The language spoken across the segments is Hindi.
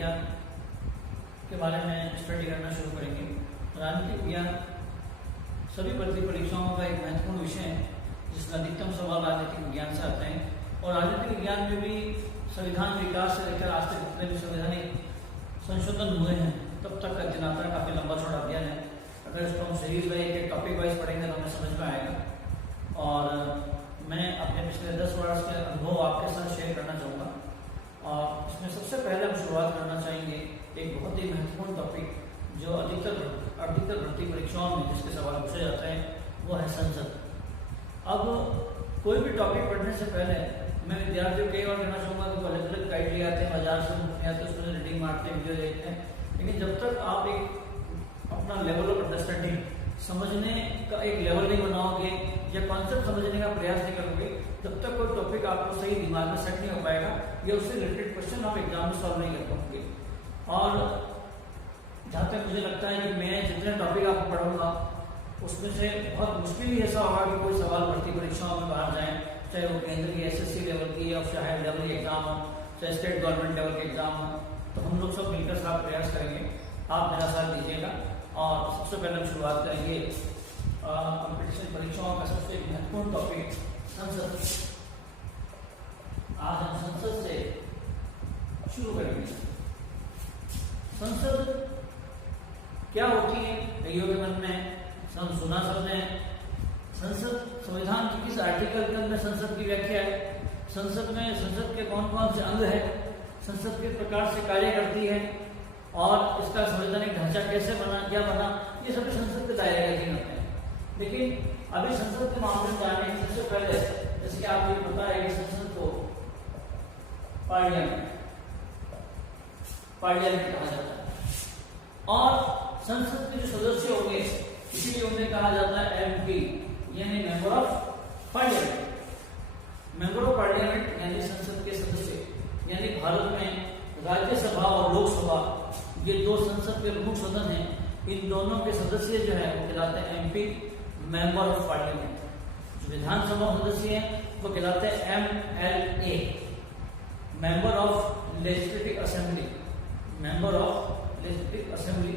विज्ञान के बारे में स्टडी करना शुरू करेंगे। राजनीतिक विज्ञान सभी भर्ती परीक्षाओं का एक महत्वपूर्ण विषय है जिसमें अधिकतम सवाल राजनीतिक विज्ञान से आते हैं। और राजनीतिक विज्ञान में भी संविधान विकास से लेकर आज तक जितने भी संवैधानिक संशोधन हुए हैं तब तक का अध्ययन काफी लंबा चौड़ा अध्ययन है। अगर इसको हम सीरीज वाइज एक टॉपिक वाइज पढ़ेंगे तो हमें समझ में आएगा। और मैं अपने पिछले 10 वर्ष के अनुभव आपके साथ शेयर करना चाहूँगा। और इसमें सबसे पहले हम शुरुआत करना चाहेंगे एक बहुत ही महत्वपूर्ण टॉपिक जो अधिकतर भर्ती परीक्षाओं में जिसके सवाल पूछे जाते हैं वो है संसद। अब कोई भी टॉपिक पढ़ने से पहले मैं विद्यार्थियों को कई बार कहना चाहूँगा कि अलग अलग गाइड ले आते हैं, बाजार से बुक ले आते हैं, उसमें रीडिंग मारते हैं, वीडियो देखते हैं, लेकिन जब तक आप एक अपना लेवल ऑफ अंडरस्टैंडिंग समझने का एक लेवल नहीं बनाओगे या कॉन्सेप्ट समझने का प्रयास नहीं करोगे तब तक कोई टॉपिक आपको सही दिमाग में सेट नहीं हो पाएगा या उससे रिलेटेड क्वेश्चन आप एग्जाम में सॉल्व नहीं कर पाओगे। और जहाँ तक मुझे लगता है कि मैं जितने टॉपिक आपको पढ़ाऊंगा उसमें से बहुत मुश्किल ही ऐसा होगा कि कोई सवाल भर्ती परीक्षाओं में बाहर जाए, चाहे वो केंद्र की एसएससी लेवल की या चाहे लेवल के एग्जाम हो, चाहे स्टेट गवर्नमेंट लेवल के एग्जाम हो। तो हम लोग सब मिलकर साथ प्रयास करेंगे, आप मेरा साथ दीजिएगा। और सबसे पहले हम शुरुआत करेंगे कंपटीशन परीक्षाओं का सबसे महत्वपूर्ण टॉपिक संसद। आज हम संसद से शुरू करेंगे। संसद क्या होती है कईयों के मन में हम सुना सकते हैं। संसद संविधान के किस आर्टिकल के अंदर संसद की व्याख्या है, संसद में संसद के कौन कौन से अंग है, संसद किस प्रकार से कार्य करती है और इसका संवैधानिक ढांचा कैसे बना, क्या बना, ये सभी संसद के दायरे के अधीन होते हैं। लेकिन अभी संसद के मामले में जाने सबसे पहले जैसे कि आपको ये पता है कि संसद को पार्लियामेंट कहा जाता है और संसद के जो सदस्य होंगे इसीलिए उन्हें कहा जाता है एमपी यानी member of parliament. Member of parliament यानी संसद के सदस्य, यानी भारत में राज्यसभा और लोकसभा ये दो संसद के प्रमुख सदन हैं, इन दोनों के सदस्य जो है वो कहलाते हैं एमपी मेंबर ऑफ पार्लियामेंट। जो विधानसभा सदस्य हैं वो कहलाते हैं MLA member of legislative assembly. Member of legislative assembly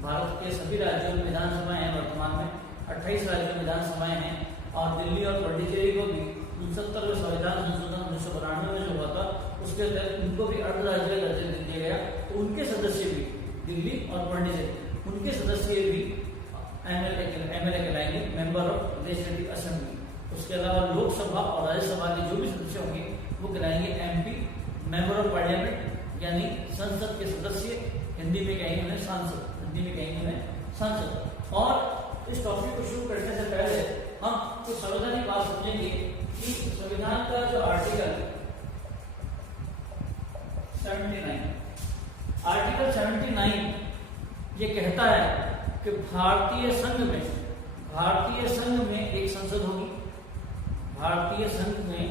Bharat के सभी राज्यों में विधानसभाएं हैं, वर्तमान में 28 राज्यों में विधानसभाएं हैं। और दिल्ली और पौंडीचेरी को भी 69वें संविधान संशोधन 1992 में जो हुआ था उसके तहत उनको भी अर्ध राज्य का दर्जा दे दिया गया। तो उनके सदस्य भी दिल्ली और पौंडीचेरी उनके सदस्य भी एमएलए कहलाएंगे, मेंबर ऑफ लेजिस्लेटिव असेंबली। उसके अलावा लोकसभा और राज्यसभा के जो भी सदस्य होंगे वो कहलाएंगे एमपी मेंबर ऑफ पार्लियामेंट यानी संसद के सदस्य। हिंदी में कहेंगे उन्हें सांसद, हिंदी में कहेंगे उन्हें सांसद। और इस टॉपिक को शुरू करने से पहले हम कुछ संवैधानिक बात समझेंगे कि संविधान का जो आर्टिकल 79 ये कहता है कि भारतीय संघ में एक संसद होगी, भारतीय संघ में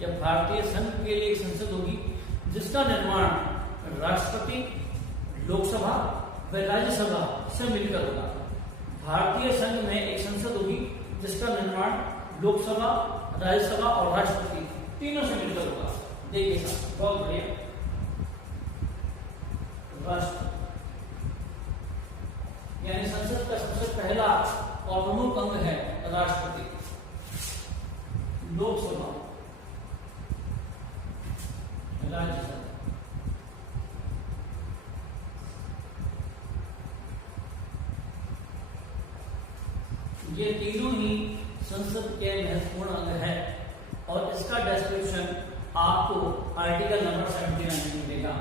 या भारतीय संघ के लिए एक संसद होगी जिसका निर्माण राष्ट्रपति, लोकसभा व राज्यसभा से मिलकर होगा। भारतीय संघ में एक संसद होगी जिसका निर्माण लोकसभा, राज्यसभा और राष्ट्रपति तीनों से मिलकर होगा। देखिए बहुत बढ़िया, राष्ट्र यानी संसद का सबसे पहला और प्रमुख अंग है राष्ट्रपति, लोकसभा, राज्यसभा। ये तीनों ही संसद के महत्वपूर्ण अंग है और इसका डिस्क्रिप्शन आपको आर्टिकल नंबर 79 में मिलेगा।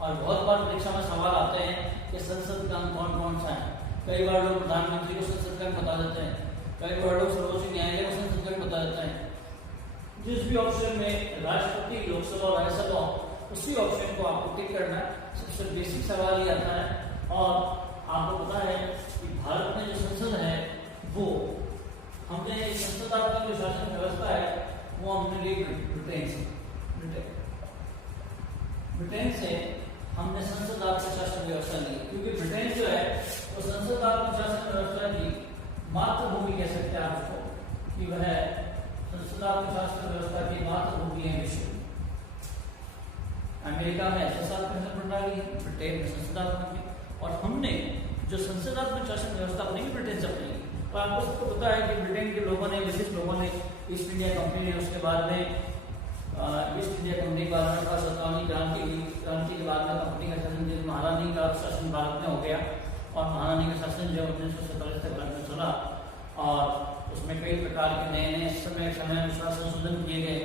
और बहुत बार परीक्षा में सवाल आते हैं कि संसद का अंग कौन कौन सा है। कई बार लोग प्रधानमंत्री को संसद का अंग बता देते हैं, कई बार लोग सर्वोच्च न्यायालय को संसद का अंग बता देते हैं। जिस भी ऑप्शन में राष्ट्रपति, लोकसभा और राज्यसभा उसी ऑप्शन को आपको टिक करना है। सबसे बेसिक सवाल ये आता है। और आपको पता है कि भारत में जो संसद है वो हमने संसदात्मक जो शासन व्यवस्था है वो हमने ली ब्रिटेन से हमने संसदात्मक शासन व्यवस्था ली, क्योंकि ब्रिटेन जो है वो संसदात्मक शासन व्यवस्था की मातृभूमि कह सकते हैं आप उसको, कि वह संसदात्मक शासन व्यवस्था की मातृभूमि है विश्व। अमेरिका में ऐसा शासन प्रणाली ली है, ब्रिटेन में संसदात्मक है, और हमने जो संसदात्मक शासन व्यवस्था अपनी ब्रिटेन से अपनी ली। और आपको सबको पता है कि ब्रिटेन के लोगों ने, ब्रिटिश लोगों ने ईस्ट इंडिया कंपनी ने, उसके बाद में ईस्ट इंडिया कंपनी के बाद में 1857 क्रांति हुई। क्रांति के बाद में कंपनी का शासन, महारानी का शासन भारत में हो गया, और महारानी का शासन जो 1947 तक भारत में चला, और उसमें कई प्रकार के नए नए समय अनुसार संशोधन किए गए।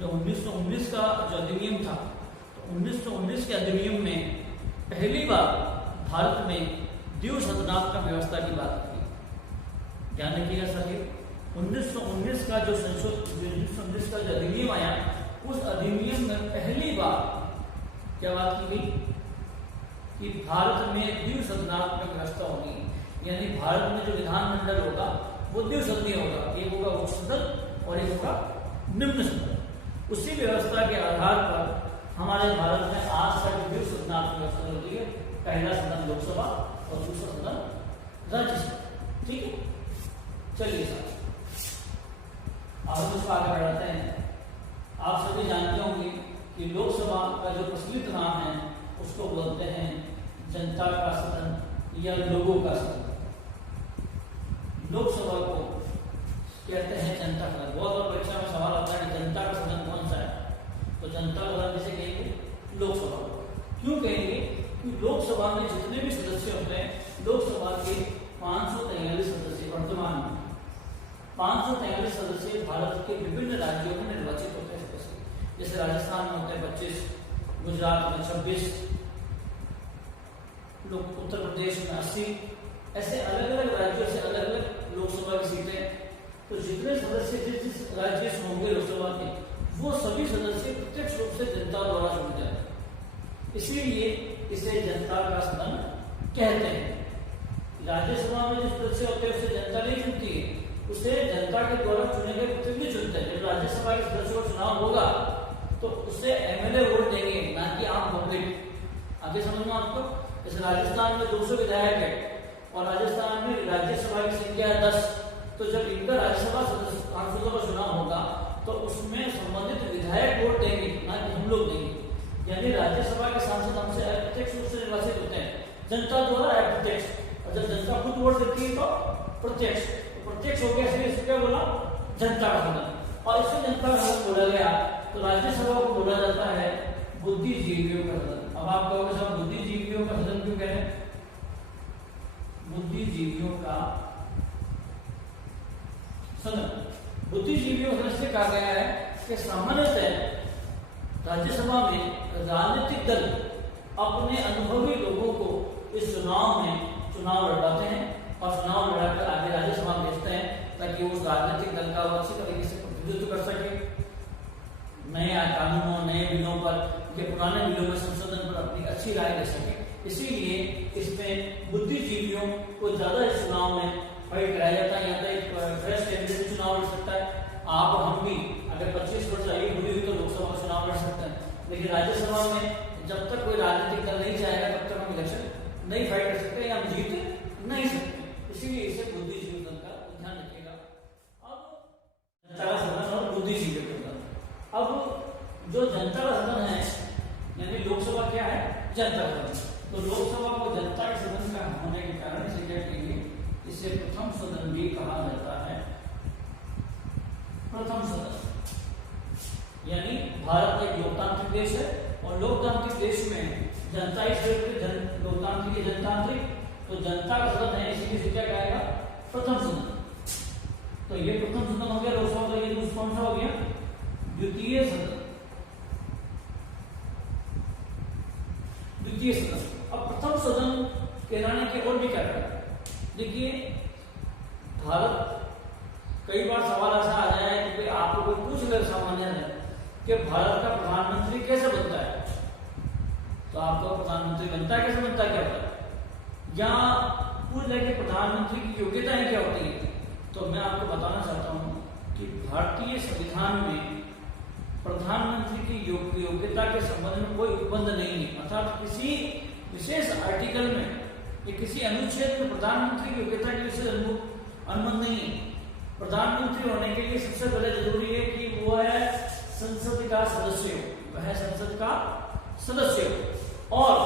जो 1919 का जो अधिनियम था, तो 1919 के अधिनियम में पहली बार भारत में द्विसदनात्मक व्यवस्था की बात की। ध्यान रखिएगा सभी, 1919 का जो 1919 का जो अधिनियम आया, उस अधिनियम में पहली बार क्या बात की गई कि भारत में द्विसदनात्मक व्यवस्था होगी, यानी भारत में जो विधानमंडल होगा वो द्विसदनीय होगा, एक होगा उच्च सदन और एक होगा निम्न सदन। उसी व्यवस्था के आधार पर हमारे भारत में आज तक द्विसदनात्मक व्यवस्था होती है, पहला सदन लोकसभा और दूसरा सदन राज्यसभा। ठीक है, चलिए सर अब उसको आगे बढ़ाते हैं। आप सभी जानते होंगे कि लोकसभा का जो प्रचलित नाम है उसको बोलते हैं जनता का सदन या लोगों का सदन। लोकसभा को कहते हैं जनता का सदन। बहुत बार परीक्षा में सवाल आता है कि जनता का सदन कौन सा है, तो जनता का सदन किसे कहेंगे? लोकसभा। क्यों कहेंगे? कि लोकसभा में जितने भी सदस्य होते हैं, लोकसभा के 543 सदस्य वर्तमान में 543 सदस्य भारत के विभिन्न राज्यों में निर्वाचित होते हैं। जैसे राजस्थान में होते हैं 25, गुजरात में 26, उत्तर प्रदेश में 80, ऐसे अलग अलग राज्यों से अलग अलग लोकसभा की सीटें। तो जितने सदस्य जिस जिस राज्य से होंगे लोकसभा के, वो सभी सदस्य प्रत्यक्ष रूप से जनता द्वारा चुने जाते हैं, इसीलिए इसे जनता का सदन कहते हैं। राज्यसभा में जो सदस्य होते हैं उसे जनता नहीं चुनती है, उसे जनता के द्वारा चुने गए प्रतिनिधि चुनते हैं। जब राज्यसभा के सदस्यों का चुनाव होगा तो उससे एमएलए वोट देंगे, ना कि आम पब्लिक। आगे समझना आपको, जैसे राजस्थान में 200 विधायक है और राजस्थान में राज्यसभा की संख्या है 10, तो जब इनका राज्यसभा सांसदों का चुनाव होगा तो उसमें संबंधित विधायक वोट देंगे, ना कि हम लोग देंगे। यानी राज्यसभा के सांसद हमसे अप्रत्यक्ष रूप से निर्वाचित होते हैं, जनता द्वारा अप्रत्यक्ष। और जब जनता खुद वोट देती है तो प्रत्यक्ष। तो प्रत्यक्ष हो गया, इसलिए क्या बोला? जनता का सदन। और इससे जनता का सदन बोला गया, तो राज्यसभा को बोला जाता है बुद्धिजीवियों का सदन। अब आप कहोगे साहब बुद्धिजीवियों का सदन क्यों कहें? बुद्धिजीवियों का सदन, बुद्धिजीवियों का सदन से कहा गया है कि सामान्यतः राज्यसभा में राजनीतिक दल अपने अनुभवी लोगों को इस चुनाव में चुनाव लड़वाते हैं और चुनाव लड़ाकर आगे राज्यसभा भेजते हैं, ताकि उस राजनीतिक दल का अच्छी तरीके से प्रतिनिधित्व कर सके, नए कानूनों, नए बिलों पर, के पुराने बिलों में संशोधन पर अपनी अच्छी राय दे सके। इसीलिए इसमें बुद्धिजीवियों को ज्यादा इस चुनाव में फाइट कराया जाता है। यहाँ एक फ्रेश कैंडिडेट चुनाव लड़ सकता है, आप और हम भी अगर 25 वर्ष आयु पूरी हुई तो लोकसभा का चुनाव लड़ सकते हैं। लेकिन राज्यसभा में जब तक कोई राजनीतिक दल नहीं जाएगा तब तक हम इलेक्शन नहीं फाइट कर सकते या हम जीत नहीं सकते। इसीलिए इसे बुद्धिजीवी दल का ध्यान रखिएगा। अब जनता का सदन और बुद्धिजीवी दल, अब जो जनता का सदन है यानी लोकसभा क्या है? जनता का सदन। तो लोकसभा को जनता के सदन का होने के कारण इसे क्या कहेंगे? इसे प्रथम सदन भी कहा जाता है। प्रथम सदन यानी भारत एक लोकतांत्रिक देश है और लोकतांत्रिक देश में जनता ही लोकतांत्रिक जनतांत्रिक, तो जनता का सदन है, इसीलिए क्या कहेगा? प्रथम सदन। तो ये प्रथम सदन हो गया लोकसभा का। ये कौन सा हो गया? द्वितीय सदन। द्वितीय सदन। अब प्रथम सदन कहलाने के और भी क्या करें? देखिए, भारत कई बार सवाल ऐसा आ जाए कि आपको कोई पूछ ले सामान्य है कि भारत का प्रधानमंत्री कैसे बनता है, तो आपका प्रधानमंत्री बनता है कैसे बनता है, क्या होता है, या पूछ ले कि प्रधानमंत्री की योग्यताएं क्या होती है। तो मैं आपको बताना चाहता हूं कि भारतीय संविधान में प्रधानमंत्री की योग्यता के संबंध में कोई उपबंध नहीं है। अर्थात किसी विशेष आर्टिकल में या किसी अनुच्छेद में प्रधानमंत्री की योग्यता के विशेष अनुबंध नहीं है। प्रधानमंत्री होने के लिए सबसे पहले जरूरी है कि वो है संसद का सदस्य हो, वह संसद का सदस्य हो। और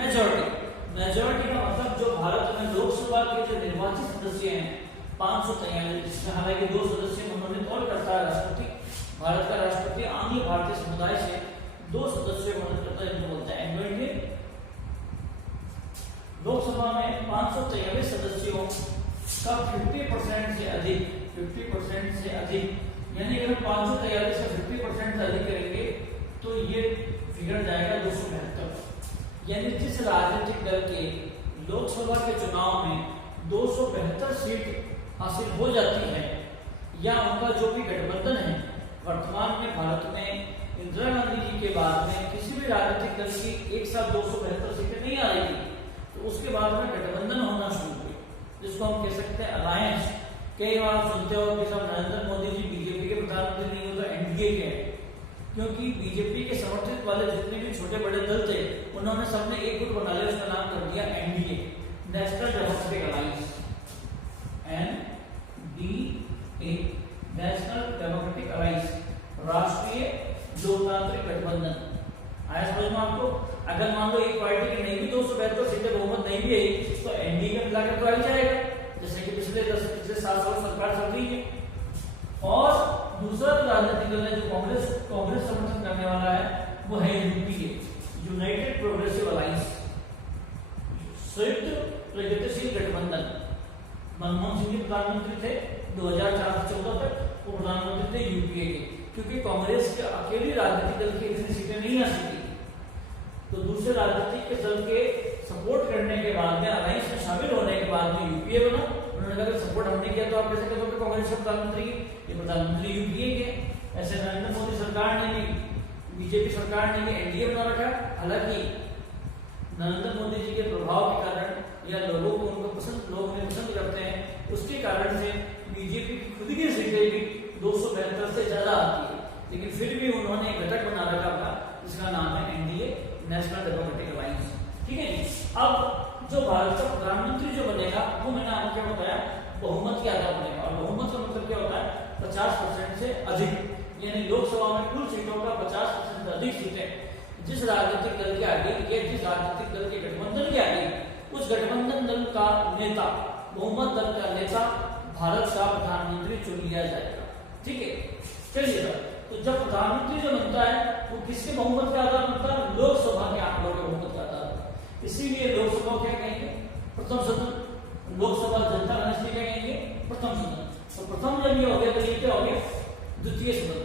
मेजोरिटी का मतलब जो भारत में लोकसभा के जो निर्वाचित सदस्य हैं 543, जिसमें हालांकि 2 सदस्य मनोनीत और करता है राष्ट्रपति, भारत का राष्ट्रपति अन्य भारतीय समुदाय से 2 सदस्यों को मनोनीत करता है, इनको बोलते हैं एंग्लो इंडियन। लोकसभा में 543 सदस्यों का 50% से अधिक, यानी अगर 543 से 50% से अधिक करेंगे तो ये फिगर जाएगा 272। यानी जिस राजनीतिक दल के लोकसभा के चुनाव में 272 सीट हासिल हो जाती है, या उनका जो भी गठबंधन है, वर्तमान में भारत में इंदिरा गांधी जी के बाद में किसी भी राजनीतिक दल की एक साथ 272 सीटें नहीं आ रही थी, तो उसके बाद में गठबंधन होना शुरू हुए, जिसको हम कह सकते हैं अलायंस। कई बार आप सुनते हो कि सब नरेंद्र मोदी जी बीजेपी के प्रधानमंत्री नहीं हो तो एनडीए के हैं, क्योंकि बीजेपी के समर्थित वाले जितने भी छोटे बड़े दल थे उन्होंने सबने एक गुट बना लिया, उसका नाम कर दिया NDA, national democratic alliance, NDA, national democratic alliance, राष्ट्रीय लोकतांत्रिक गठबंधन। आया समझ में आपको? अगर मान लो एक पार्टी की नहीं भी 272 सीटें बहुमत नहीं भी आई तो एनडीए में मिलाकर तो आ ही जाएगा, जैसे कि पिछले 7 साल सरकार चल रही है। और दूसरा राजनीतिक दल है जो कांग्रेस समर्थन करने वाला है, वो है यूपीए, यूनाइटेड प्रोग्रेसिव अलायंस, संयुक्त प्रगतिशील गठबंधन। मनमोहन सिंह जी प्रधानमंत्री थे 2004 से 2014 तक, वो प्रधानमंत्री थे यूपीए के, क्योंकि कांग्रेस के अकेली राजनीतिक दल की इतनी सीटें नहीं आ सकी, तो दूसरे राजनीतिक दल के सपोर्ट करने के बाद में, अलायंस में शामिल होने के बाद में यूपीए बना। उन्होंने कहा सपोर्ट हमने किया तो आप कैसे कहोगे कांग्रेस के प्रधानमंत्री, ये प्रधानमंत्री यूपीए के। ऐसे नरेंद्र मोदी सरकार ने भी, बीजेपी सरकार ने भी एनडीए बना रखा। हालांकि नरेंद्र मोदी जी के प्रभाव के कारण या लोगों को उनको पसंद करते हैं, उसके कारण से बीजेपी की खुद की सीटें भी 272 से ज्यादा आती है, लेकिन फिर भी उन्होंने एक घटक बना रखा था जिसका नाम है एनडीए, नेशनल डेमोक्रेटिक अलायंस। ठीक है जी। अब जो भारत का प्रधानमंत्री जो बनेगा वो मैंने आपको क्या बताया, बहुमत के आधार बनेगा, और बहुमत का मतलब क्या होता है 50% से अधिक, यानी लोकसभा में कुल सीटों का 50% से अधिक सीटें जिस राजनीतिक दल के आगे या जिस राजनीतिक दल के गठबंधन के आगे, उस गठबंधन दल का नेता, बहुमत दल का नेता भारत का प्रधानमंत्री चुन लिया जाएगा। ठीक है, चलिए सर, तो जब प्रधानमंत्री जो बनता है वो किसके बहुमत के आधार बनता है? लोकसभा के आंकड़ों के बहुमत के आधार पर। इसीलिए लोकसभा क्या कहेंगे? प्रथम सदन। लोकसभा जनता का क्या कहेंगे? प्रथम सदन। तो प्रथम जब ये हो गया तो ये क्या हो गया? द्वितीय सदन।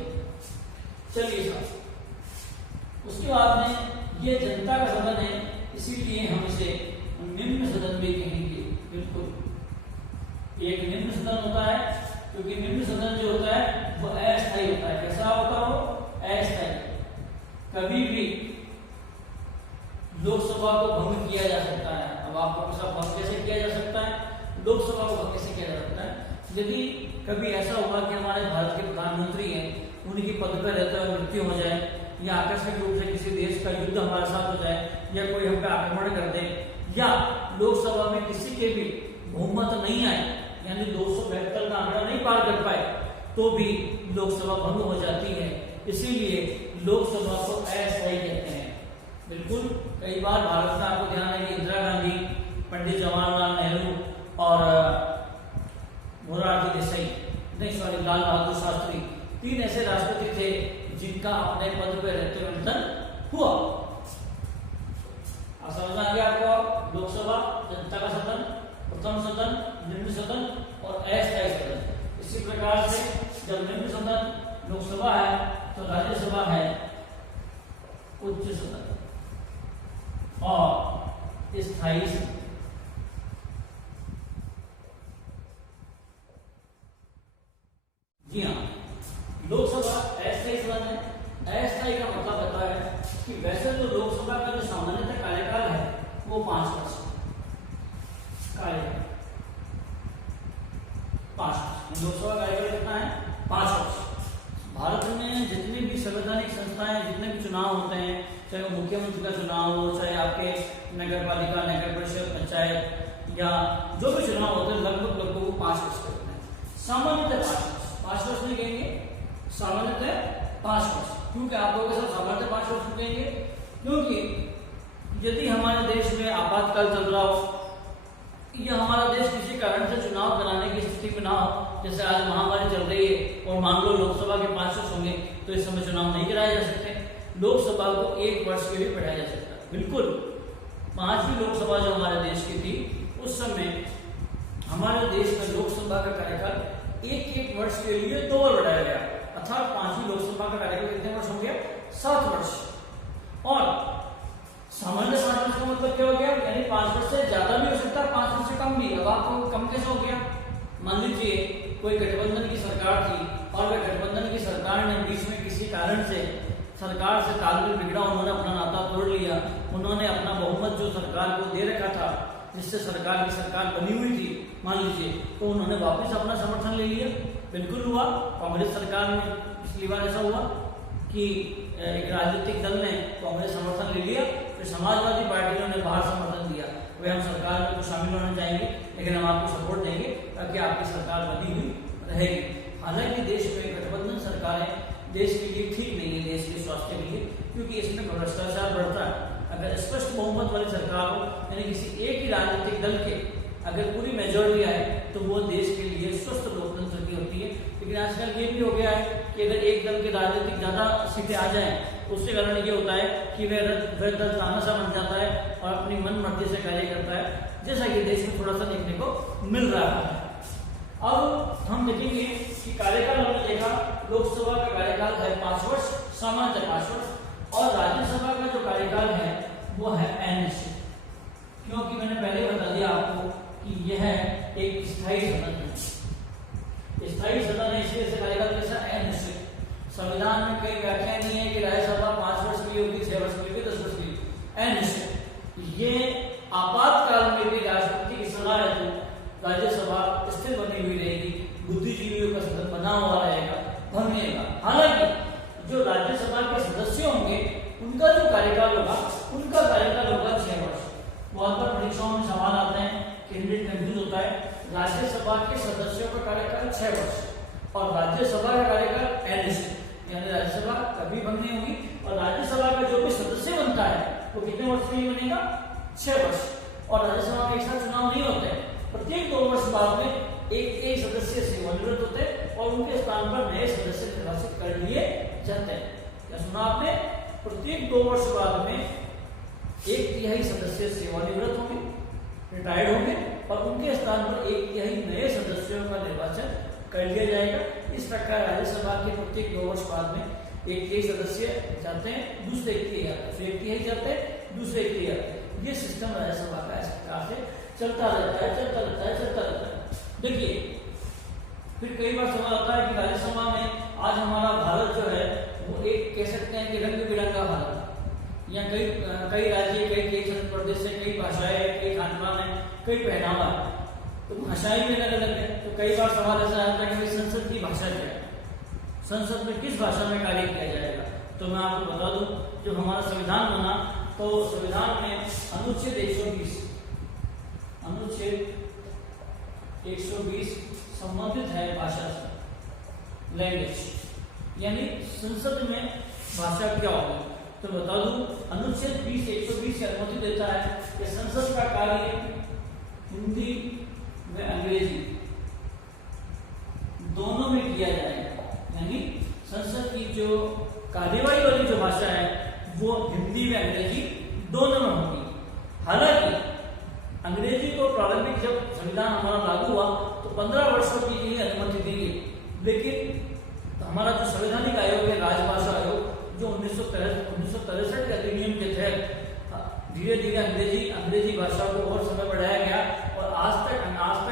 चलिए सर, उसके बाद में ये जनता का सदन है, इसीलिए हम इसे निम्न सदन भी कहेंगे। बिल्कुल, एक निम्न सदन होता है, क्योंकि निम्न सदन जो होता है वो अस्थायी होता है। कैसा होता हो? अस्थायी। कभी भी लोकसभा को भंग किया जा सकता है। अब आपको कैसा भंग कैसे किया जा सकता है? लोकसभा को भंग कैसे किया जा सकता है? यदि कभी ऐसा हुआ कि हमारे भारत के प्रधानमंत्री हैं, उनकी पद पर रहते हुए मृत्यु हो जाए, या आकस्मिक रूप से किसी देश का युद्ध हमारे साथ हो जाए, या कोई हम पे आक्रमण कर दे, या लोकसभा में किसी के भी बहुमत नहीं आए, यानी 272 का आंकड़ा नहीं पार कर पाए, तो भी लोकसभा भंग हो जाती है। इसीलिए लोकसभा को अस्थायी कहते हैं। बिल्कुल, कई बार भारत में आपको ध्यान है कि इंदिरा गांधी, पंडित जवाहरलाल नेहरू और मोरारजी देसाई, नहीं सॉरी, लाल बहादुर शास्त्री, 3 ऐसे राष्ट्रपति थे जिनका अपने पद पर रहते हुए निधन हुआ। समझ आ गया आपको? लोकसभा, जनता का सदन, प्रथम सदन, निम्न सदन और अस्थायी सदन। इसी प्रकार से जब निम्न सदन लोकसभा है तो राज्यसभा है उच्च सदन और स्थायी सदन। जी हाँ, लोकसभा अस्थायी सदन है। अस्थायी का मतलब होता है कि वैसे तो लोकसभा का जो सामान्यतः कार्यकाल है वो 5 वर्ष कार्यकाल, 5 वर्ष। लोकसभा कार्यकाल कितना है? 5 वर्ष। भारत में जितनी भी संवैधानिक संस्थाएं, जितने भी चुनाव होते हैं, चाहे वो मुख्यमंत्री का चुनाव हो, चाहे आपके नगर पालिका, नगर परिषद, पंचायत, या जो भी चुनाव होते हैं, लगभग वो 5 वर्ष के होते हैं। सामान्यतः 5 वर्ष नहीं कहेंगे, सामान्यतः 5 वर्ष। क्योंकि आप लोगों के साथ सामान्यतः 5 वर्ष कहेंगे, क्योंकि यदि हमारे देश में आपातकाल चल रहा हो या हमारा देश किसी कारण से चुनाव कराने की स्थिति में ना हो, जैसे आज महामारी चल रही है और मान लो लोकसभा के 5 वर्ष होंगे, तो इस समय चुनाव नहीं कराए जा सकते। लोकसभा को 1 वर्ष के लिए बढ़ाया जा सकता है। बिल्कुल 5वीं लोकसभा जो हमारे देश की थी, उस समय हमारे देश में लोकसभा का कार्यकाल 1 वर्ष के लिए 2 बार बढ़ाया गया, अर्थात 5वीं लोकसभा का कार्यकाल कितने वर्ष हो गया? 7 वर्ष। और सामान्य 7 वर्ष का मतलब क्या हो गया? यानी 5 वर्ष से ज्यादा भी हो सकता है, 5 वर्ष से कम भी। अब आपको कम कैसे हो गया? मान लीजिए कोई गठबंधन की सरकार थी और वह गठबंधन की सरकार ने बीच में किसी कारण से सरकार से तालमेल बिगड़ा, उन्होंने अपना नाता तोड़ लिया, उन्होंने अपना बहुमत जो सरकार को दे रखा था, जिससे सरकार की सरकार बनी हुई थी मान लीजिए, तो उन्होंने वापस अपना समर्थन ले लिया। बिल्कुल हुआ। कांग्रेस सरकार में पिछली बार ऐसा हुआ कि एक राजनीतिक दल ने कांग्रेस समर्थन ले लिया, फिर समाजवादी पार्टी ने उन्हें बाहर समर्थन दिया, वे हम सरकार में तो शामिल होना चाहेंगे लेकिन हम आपको सपोर्ट देंगे ताकि आपकी सरकार बनी हुई रहेगी। हालांकि देश में गठबंधन सरकारें देश के लिए ठीक नहीं है, देश के स्वास्थ्य के लिए, क्योंकि इसमें भ्रष्टाचार बढ़ता है। अगर स्पष्ट बहुमत वाली सरकार हो, यानी किसी एक ही राजनीतिक दल के अगर पूरी मेजोरिटी आए, तो वो देश के लिए स्वस्थ लोकतंत्र की होती है। लेकिन आजकल ये भी हो गया है कि अगर एक दल के राजनीतिक ज्यादा सीटें आ जाएं, उसके कारण ये होता है कि वह दल तानाशाह बन जाता है और अपनी मन मर्जी से कार्य करता है, जैसा कि देश में थोड़ा सा देखने को मिल रहा है। अब हम देखेंगे कि कार्यकाल हमने देखा, लोकसभा का कार्यकाल है 5 वर्ष, सामान्य 5 वर्ष, और राज्यसभा का जो कार्यकाल है वो है अनिश्चित। क्योंकि मैंने पहले बता दिया आपको कि यह एक स्थायी सदन है। स्थायी सदन है, इसलिए इसका कार्यकाल कैसा? अनिश्चित। संविधान में कई व्याख्या नहीं है कि राज्यसभा 5 वर्ष के लिए होगी, 6 वर्ष के लिए, 10 वर्ष के लिए। अनिश्चित। ये आपातकाल में भी राष्ट्रपति की सलाह है तो राज्यसभा स्थिर बनी हुई रहेगी, बुद्धिजीवियों का सदन बना हुआ रहेगा, भंगेगा। हालांकि जो राज्यसभा के सदस्य होंगे उनका जो कार्यकाल होगा, उनका कार्यकाल होगा 6 वर्ष। बहुत बार परीक्षाओं में सवाल आते हैं, कैंडिडेट कंफ्यूज होता है। राज्यसभा के सदस्यों का कार्यकाल 6 वर्ष और राज्यसभा का कार्यकाल अनिश्चित, यानी राज्यसभा कभी बंद नहीं होगी और राज्यसभा का जो भी सदस्य बनता है वो कितने वर्ष के लिए बनेगा? 6 वर्ष। और राज्यसभा में एक साथ चुनाव नहीं होते, प्रत्येक 2 वर्ष बाद में एक सदस्य सेवानिवृत्त होते हैं और उनके स्थान पर नए सदस्य निर्वाचित कर लिए जाते हैं। क्या सुना आपने? प्रत्येक 2 वर्ष बाद में 1/3 सदस्य सेवानिवृत्त होंगे, रिटायर्ड होंगे, और उनके स्थान पर 1/3 नए सदस्यों का निर्वाचन कर लिया जाएगा। इस प्रकार राज्यसभा के प्रत्येक 2 वर्ष बाद में 1/3 सदस्य जाते हैं, दूसरे 1/3 आते हैं, फिर 1/3 जाते हैं, दूसरे 1/3 आते हैं। ये सिस्टम राज्यसभा का इस प्रकार से चलता रहता है। देखिए, फिर कई बार सवाल आता है कि राज्यसभा में आज हमारा भारत जो है वो एक कह सकते हैं कि रंग बिरंगा भारत, या कई राज्य, कई क्षेत्र प्रदेश से कई भाषाएं, कई खान पान है, कई पहनावा है, तो भाषाएं भी अलग अलग है। तो कई बार सवाल ऐसा आता है कि संसद की भाषा क्या है, संसद में किस भाषा में कार्य किया जाएगा। तो मैं आपको बता दूं, जो हमारा संविधान बना, तो संविधान में अनुच्छेद 120 संबंधित है भाषा से, लैंग्वेज, यानी संसद में भाषा क्या होगी। तो बता दूं, अनुच्छेद 120 अनुमति देता है कि संसद का कार्य हिंदी व अंग्रेजी दोनों में किया जाएगा, यानी संसद की जो कार्यवाही वाली जो भाषा है वो हिंदी व अंग्रेजी दोनों में होगी। हालांकि अंग्रेजी को प्रारंभिक जब संविधान हमारा लागू हुआ तो 15 वर्षों के लिए अनुमति दी गई, लेकिन हमारा जो संवैधानिक आयोग है, राजभाषा आयोग, जो 1963 के अधिनियम के तहत धीरे धीरे अंग्रेजी भाषा को और समय बढ़ाया गया और आज तक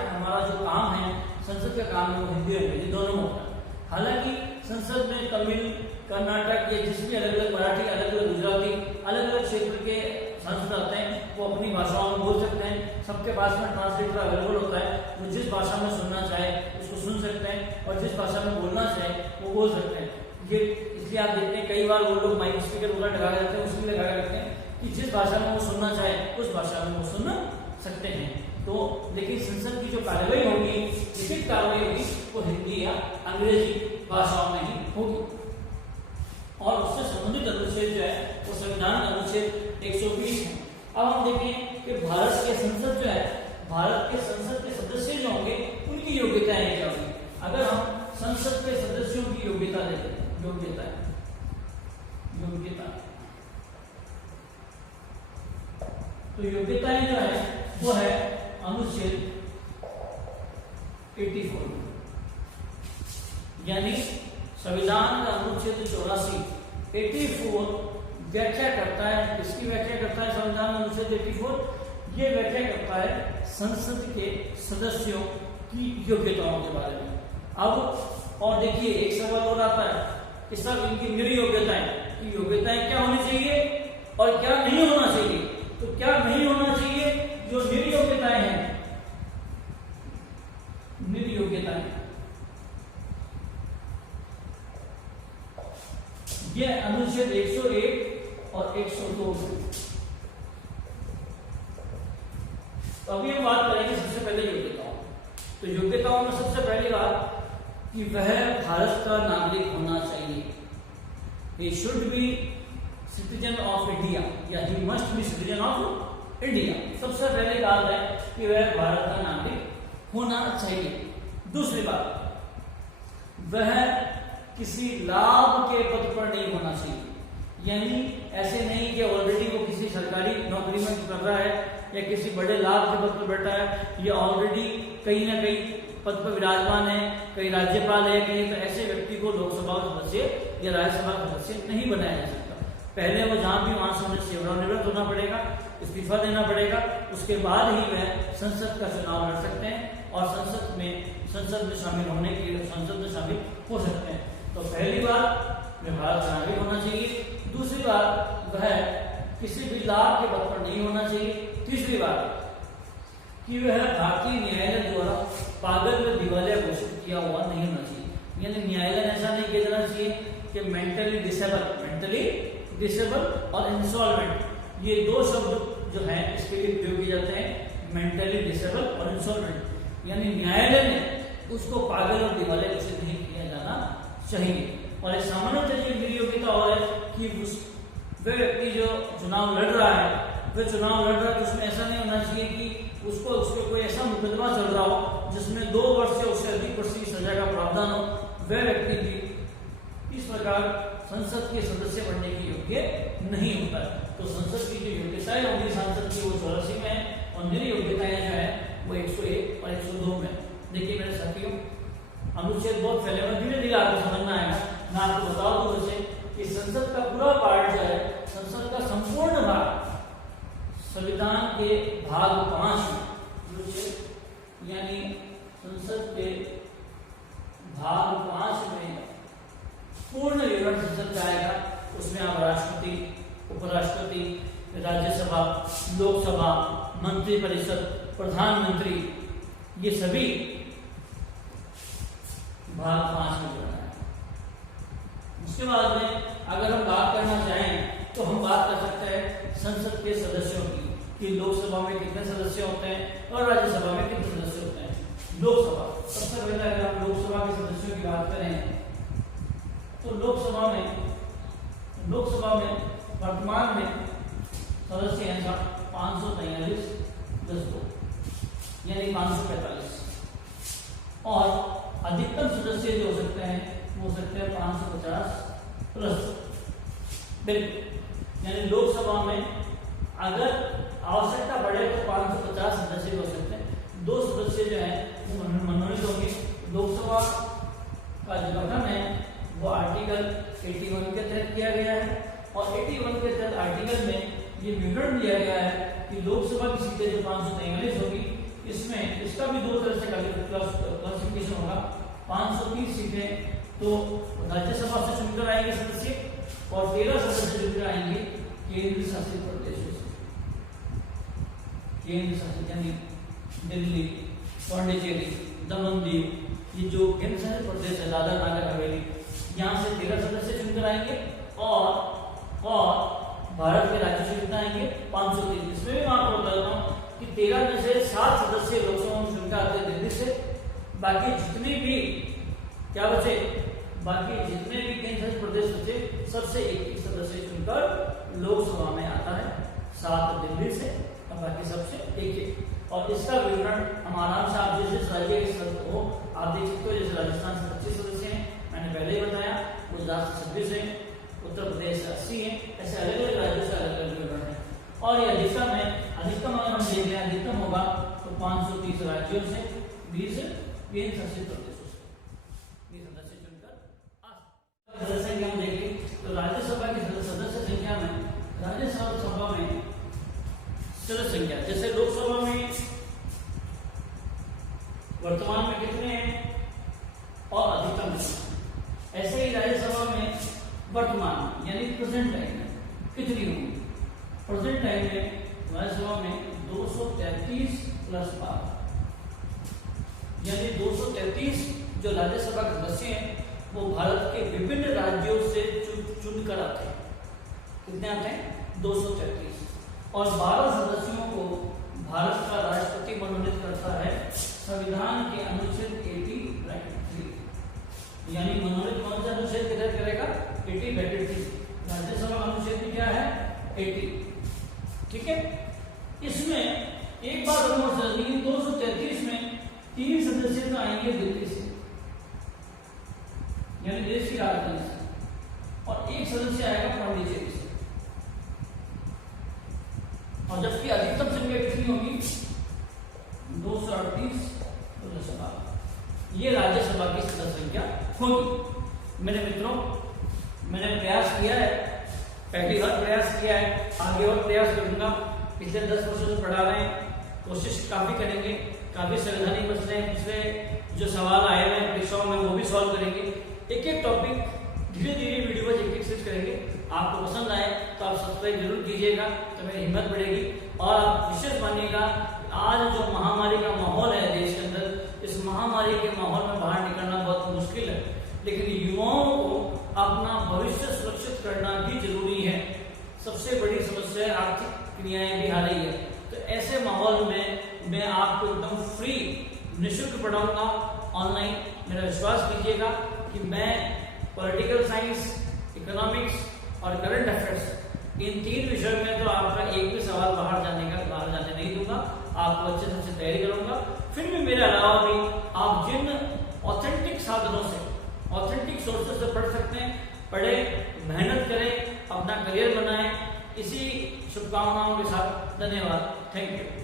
हमारा जो काम है, संसद का काम है, वो हिंदी और अंग्रेजी दोनों में होता है। हालांकि संसद में तमिल, कर्नाटक के जिस भी अलग अलग मराठी, अलग अलग गुजराती, अलग अलग क्षेत्र के सांसद आते हैं, वो अपनी भाषाओं में बोल सकते हैं। सबके पास में ट्रांसलेटर अवेलेबल होता है, वो जिस भाषा में सुनना चाहे उसको सुन सकते हैं और जिस भाषा में बोलना चाहे वो बोल सकते हैं। ये इसलिए आप देखते हैं कई बार वो लोग माइक स्पीकर वगैरह लगा देते हैं, उसमें लगा करते हैं कि जिस भाषा में वो सुनना चाहे उस भाषा में वो सुन सकते हैं। तो लेकिन संसद की जो कार्यवाही होगी, लिखित कार्यवाही होगी, वो हिंदी या अंग्रेजी भाषाओं में ही होगी। और उससे संबंधित अनुच्छेद जो है वो संविधान अनुच्छेद 120 है। अब हम देखें कि भारत के संसद जो है, भारत के संसद के सदस्य जो होंगे उनकी योग्यताएं क्या होंगी। अगर हम संसद के सदस्यों की योग्यता देखें, योग्यता तो योग्यताएं जो है वो है अनुच्छेद 84, यानी संविधान का अनुच्छेद 84 व्याख्या करता है। किसकी व्याख्या करता है संविधान अनुच्छेद 84? ये व्याख्या करता है संसद के सदस्यों की योग्यताओं के बारे में। अब और देखिए एक सवाल और आता है कि सब इनकी मेरी योग्यताएं की योग्यताएं क्या होनी चाहिए और क्या नहीं होना चाहिए। तो क्या नहीं होना चाहिए? जो मेरी योग्यताएं हैं, मेरी योग्यताएं, ये अनुच्छेद 101 और 102। तो अभी हम बात करेंगे सबसे पहले योग्यताओं। तो योग्यताओं में सबसे पहली बात कि वह भारत का नागरिक होना चाहिए। He should be citizen of India, या he must be citizen of India। सबसे पहली बात है कि वह भारत का नागरिक होना चाहिए। दूसरी बात, वह किसी लाभ के पद पर नहीं होना चाहिए, यानी ऐसे नहीं कि ऑलरेडी वो किसी सरकारी नौकरी में कर रहा है या किसी बड़े लाभ के पद पर बैठा है, या ऑलरेडी कहीं ना कहीं पद पर विराजमान है, कहीं राज्यपाल है कहीं, तो ऐसे व्यक्ति को लोकसभा सदस्य या राज्यसभा सदस्य नहीं बनाया जा सकता। पहले वो जहां भी वहां से सेवानिवृत्त होना पड़ेगा, इस्तीफा देना पड़ेगा, उसके बाद ही वह संसद का चुनाव लड़ सकते हैं और संसद में शामिल होने के लिए संसद में शामिल हो सकते हैं। तो पहली बात, वह भारत का नागरिक होना चाहिए। दूसरी बात, वह किसी भी लाभ के पद पर नहीं होना चाहिए। तीसरी बात कि वह भारतीय न्यायालय द्वारा पागल व दिवालिया घोषित किया हुआ नहीं होना चाहिए, यानी न्यायालय ने ऐसा नहीं किया जाना चाहिए कि मेंटली डिसेबल और इंसॉल्वेंट, ये दो शब्द जो हैं इसके लिए प्रयोग किए जाते हैं, मेंटली डिसेबल और इंसॉल्वेंट, यानी न्यायालय ने उसको पागल और दिवालिया घोषित नहीं किया जाना चाहिए। और एक सामान्य तरीके की योग्यता और है कि वह व्यक्ति जो चुनाव लड़ रहा है, वह चुनाव लड़ रहा है तो उसमें ऐसा नहीं होना चाहिए कि उसको कोई ऐसा मुकदमा चल रहा हो जिसमें 2 वर्ष से उससे अधिक वर्ष की सजा का प्रावधान हो, वह व्यक्ति भी इस प्रकार संसद के सदस्य बनने के योग्य नहीं होता है। तो संसद की जो योग्यताएं होंगी सांसद की वो 84 में है और मेरी योग्यताएं जो है वो 101 और 102 में। देखिए मेरे साथियों, अनुच्छेद बहुत पहले में धीरे धीरे आपको समझ में आएगा। मैं आपको बता दूं जैसे कि संसद का पूरा पार्ट जो है, संसद का संपूर्ण भाग संविधान के भाग 5 यानी संसद के भाग 5 में पूर्ण विवरण संसद का आएगा। उसमें आप राष्ट्रपति, उपराष्ट्रपति, राज्यसभा, लोकसभा, मंत्रिपरिषद, प्रधानमंत्री, ये सभी भाग 5 में जुड़ा है। उसके बाद में अगर हम बात करना चाहें तो हम बात कर सकते हैं संसद के सदस्यों की, कि लोकसभा में कितने सदस्य होते हैं और राज्यसभा में कितने सदस्य होते हैं। लोकसभा, सबसे पहले अगर हम लोकसभा के सदस्यों की बात करें तो लोकसभा में वर्तमान में सदस्य हैं 543 यानी 545, और अधिकतम सदस्य जो हो सकते हैं वो हो सकते हैं 550 प्लस। बिल्कुल, यानी लोकसभा में अगर आवश्यकता बढ़े तो 550 सदस्य भी हो सकते हैं। 2 सदस्य जो है वो मनोनीत होंगे। लोकसभा का जो गठन है वो आर्टिकल 81 के तहत किया गया है और 81 के तहत आर्टिकल में ये विवरण दिया गया है कि लोकसभा की सीटें जो 543 होगी, इसमें इसका भी 2 तरह से क्लासिफिकेशन होगा। 530 सीटें तो राज्यसभा से चुनकर आएंगे सदस्य और 13 सदस्य चुनकर आएंगे केंद्र शासित प्रदेशों से। केंद्र शासित यानी दिल्ली, पांडिचेरी, दमन दीव, ये जो केंद्र शासित प्रदेश है, दादरा नगर हवेली, यहाँ से 13 सदस्य चुनकर आएंगे और भारत के राज्य से कितना आएंगे 530। इसमें भी मैं आपको बता देता हूँ कि 13 में से 7 सदस्य लोकसभा में चुनकर आते हैं दिल्ली से, बाकी जितने भी क्या बचे, बाकी जितने भी केंद्र शासित प्रदेश बचे सबसे एक सदस्य चुनकर लोकसभा में आता है 7 दिल्ली से और बाकी सबसे एक। और इसका विवरण हम आराम से आप जिस राज्य के सदस्य हो आप देख सकते हो। जैसे राजस्थान से 25 सदस्य हैं, मैंने पहले ही बताया, गुजरात से 26 है, उत्तर प्रदेश से 80 है, ऐसे अलग अलग राज्यों से अलग अलग विवरण है। और ये अधिकतम अगर हम देख रहे हैं, अधिकतम होगा तो 530 राज्यों से 20 केंद्र शासित प्रदेशों से 20 सदस्य चुनकर सदस्य संख्या हम देखें तो राज्यसभा की सदस्य संख्या में राज्यसभा में सदस्य संख्या जैसे लोकसभा में वर्तमान में कितने हैं और अधिकतम कितने, ऐसे ही राज्यसभा में वर्तमान यानी प्रेजेंट टाइम में कितनी होंगी। प्रेजेंट टाइम में राज्यसभा में 233 + 12 यानी 233 जो राज्यसभा के सदस्य हैं वो भारत के विभिन्न राज्यों से चुनकर आते हैं। कितने आते हैं? 233। और 12 सदस्यों को भारत का राष्ट्रपति मनोनीत करता है संविधान के अनुच्छेद 80(3) यानी मनोनीत कौन सा अनुच्छेद के तहत करेगा? 80(3). राज्यसभा अनुच्छेद क्या है? 80। ठीक है। इसमें एक बात और समझनी है, 233 में 3 सदस्य तो आएंगे दिल्ली से यानी देश की राजधानी से, और 1 सदस्य आएगा पांडिचेरी से। और जबकि अधिकतम संख्या कितनी होगी? 238 + 12 ये राज्यसभा की सदस्य संख्या होगी। मेरे मित्रों, मैंने प्रयास किया है, पहली बार प्रयास किया है, आगे और प्रयास करूंगा। पिछले 10 वर्षों से पढ़ा रहे हैं, कोशिश काफी करेंगे, काफी सावधानी बरतने हैं। पिछले जो सवाल आए हुए हैं परीक्षाओं में वो भी सॉल्व करेंगे। एक एक टॉपिक धीरे धीरे वीडियो पर एक एक करेंगे। आपको पसंद आए तो आप सब्सक्राइब जरूर कीजिएगा, तो मेरी हिम्मत बढ़ेगी। और आप विशेष मानिएगा, आज जो महामारी का माहौल है देश के अंदर, इस महामारी के माहौल में बाहर निकलना बहुत मुश्किल है, लेकिन युवाओं को अपना भविष्य सुरक्षित करना भी जरूरी है। सबसे बड़ी समस्या आर्थिक क्रियाएं भी आ रही है, तो ऐसे माहौल में मैं आपको एकदम फ्री निःशुल्क पढ़ाऊंगा ऑनलाइन। मेरा विश्वास कीजिएगा कि मैं पॉलिटिकल साइंस, इकोनॉमिक्स और करंट अफेयर्स इन 3 विषयों में तो आपका एक भी सवाल बाहर जाने नहीं दूंगा। आपको अच्छे से तैयारी करूंगा। फिर भी मेरे अलावा भी आप जिन ऑथेंटिक साधनों से, ऑथेंटिक सोर्सेस से पढ़ सकते हैं, पढ़ें, मेहनत करें, अपना करियर बनाएं। इसी शुभकामनाओं के साथ धन्यवाद। Thank you.